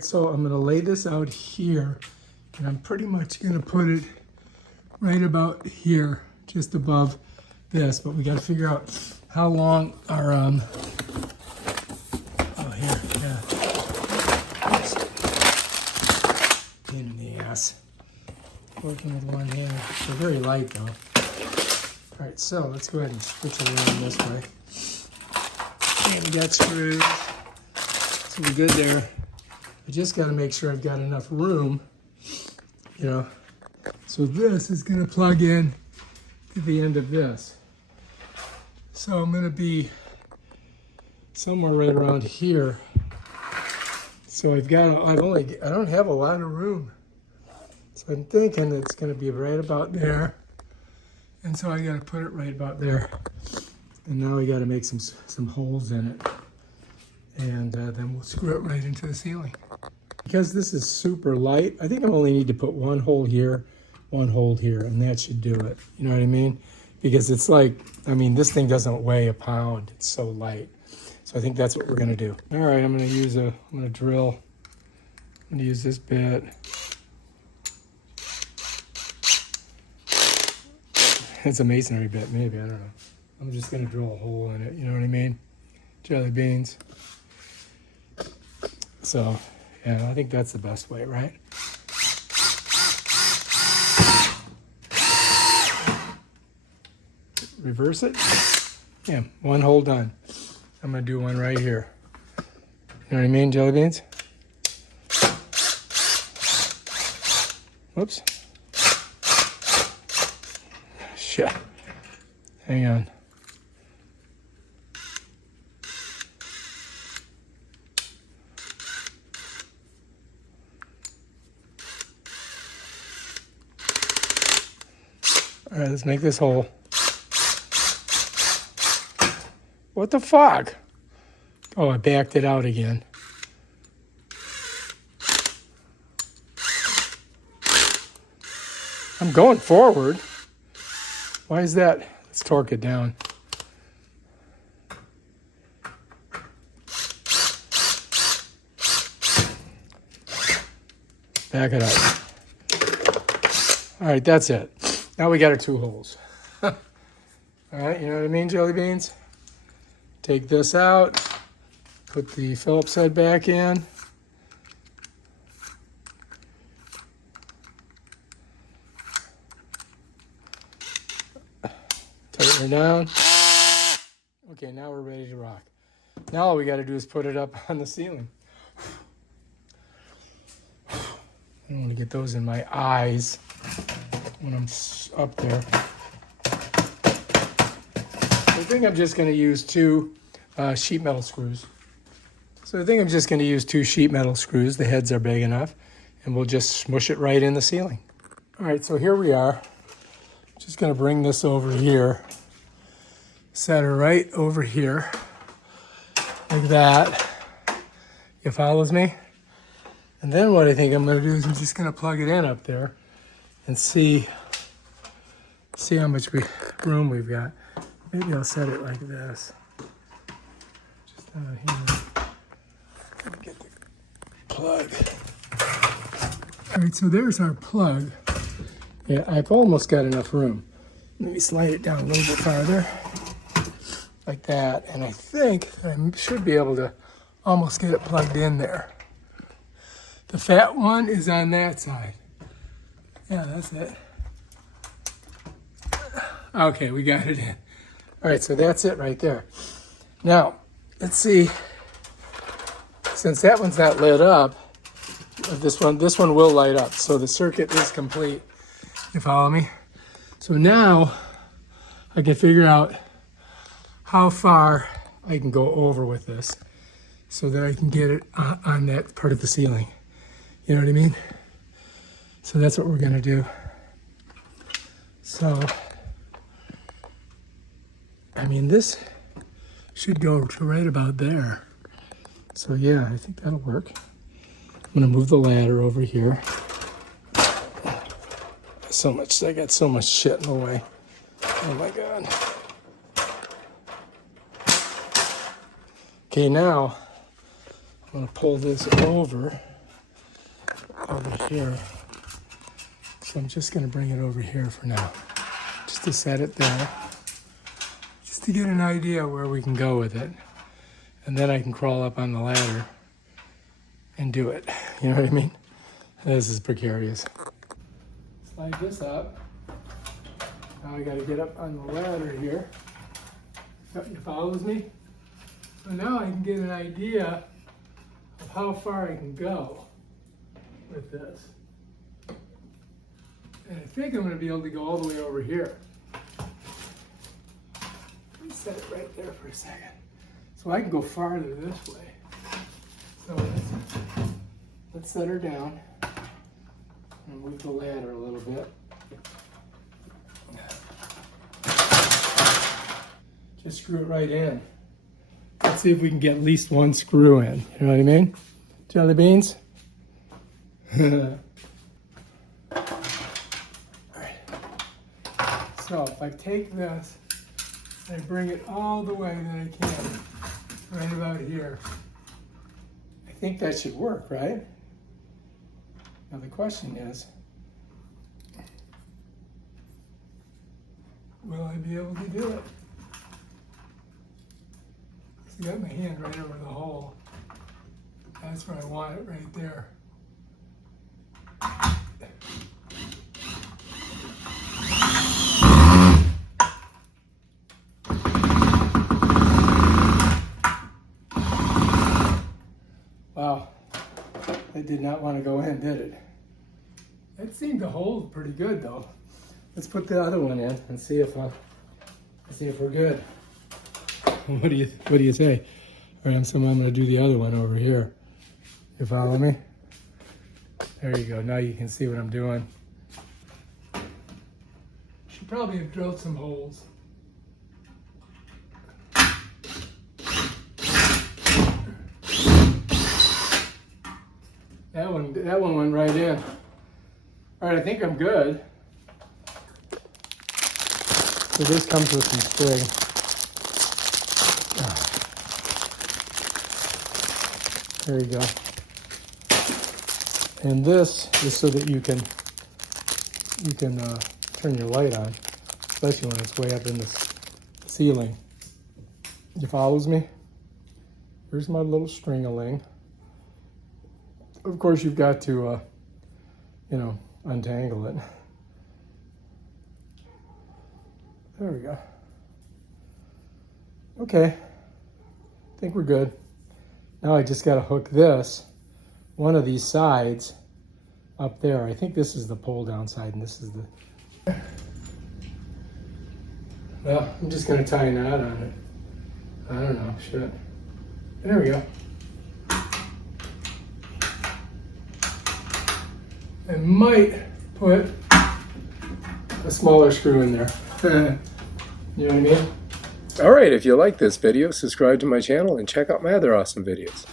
So I'm going to lay this out here, and I'm pretty much going to put it right about here, just above this. But we got to figure out how long our oh, here, yeah. Pain in the ass. Working with one hand. They're very light though. All right, so let's go ahead and switch it around this way. And we got screws. So we're good there. I just got to make sure I've got enough room, you know. So this is going to plug in to the end of this. So I'm going to be somewhere right around here. So I don't have a lot of room. So I'm thinking it's going to be right about there. And so I got to put it right about there. And now we got to make some holes in it. And then we'll screw it right into the ceiling. Because this is super light, I think I only need to put one hole here, and that should do it. You know what I mean? Because it's like, I mean, this thing doesn't weigh a pound. It's so light. So I think that's what we're gonna do. All right, I'm gonna drill. I'm gonna use this bit. It's a masonry bit, maybe, I don't know. I'm just gonna drill a hole in it, you know what I mean? Jelly beans. So, yeah, I think that's the best way, right? Reverse it. Yeah, one hole done. I'm gonna do one right here. You know what I mean, jelly beans? Whoops. Shit. Hang on. All right, let's make this hole. What the fuck? Oh, I backed it out again. I'm going forward. Why is that? Let's torque it down. Back it up. All right, that's it. Now we got our two holes. All right, you know what I mean, jelly beans? Take this out, put the Phillips head back in. Tighten her down. Okay, now we're ready to rock. Now all we got to do is put it up on the ceiling. I don't want to get those in my eyes when I'm up there. I think I'm just going to use two sheet metal screws. So I think I'm just going to use two sheet metal screws. The heads are big enough, and we'll just smush it right in the ceiling. All right, so here we are. Just going to bring this over here. Set her right over here, like that. You follows me? And then what I think I'm going to do is I'm just going to plug it in up there and see how much room we've got. Maybe I'll set it like this. Just down here. Get the plug. All right, so there's our plug. Yeah, I've almost got enough room. Maybe slide it down a little bit farther. Like that. And I think I should be able to almost get it plugged in there. The fat one is on that side. Yeah, that's it. Okay, we got it in. All right, so that's it right there. Now, let's see. Since that one's not lit up, this one will light up. So the circuit is complete. You follow me? So now I can figure out how far I can go over with this so that I can get it on that part of the ceiling. You know what I mean? So that's what we're gonna do. So, I mean, this should go to right about there. So yeah, I think that'll work. I'm gonna move the ladder over here. I got so much shit in the way. Oh my God. Okay, now I'm gonna pull this over. over here. So I'm just going to bring it over here for now, just to set it there, just to get an idea where we can go with it. And then I can crawl up on the ladder and do it. You know what I mean? This is precarious. Slide this up. Now I got to get up on the ladder here. Something follows me. So now I can get an idea of how far I can go with this. And I think I'm going to be able to go all the way over here. Let me set it right there for a second. So I can go farther this way. So let's set her down and move the ladder a little bit. Just screw it right in. Let's see if we can get at least one screw in. You know what I mean? Jelly beans? Alright. So if I take this and I bring it all the way that I can, right about here, I think that should work, right? Now the question is, will I be able to do it? I got my hand right over the hole. That's where I want it, right there. Wow, that did not want to go in, did it? It seemed to hold pretty good, though. Let's put the other one in and see if we're good. What do you say? All right, so I'm going to do the other one over here. You follow me? There you go. Now you can see what I'm doing. Should probably have drilled some holes. That one went right in. All right, I think I'm good. So this comes with some string. There you go. And this is so that you can turn your light on, especially when it's way up in the ceiling. You follows me? Here's my little string-a-ling. Of course, you've got to, untangle it. There we go. Okay, I think we're good. Now I just got to hook one of these sides up there. I think this is the pull down side and this is the... Well, I'm just going to tie a knot on it. I don't know, shit. There we go. I might put a smaller screw in there. You know what I mean? Alright, if you like this video, subscribe to my channel and check out my other awesome videos.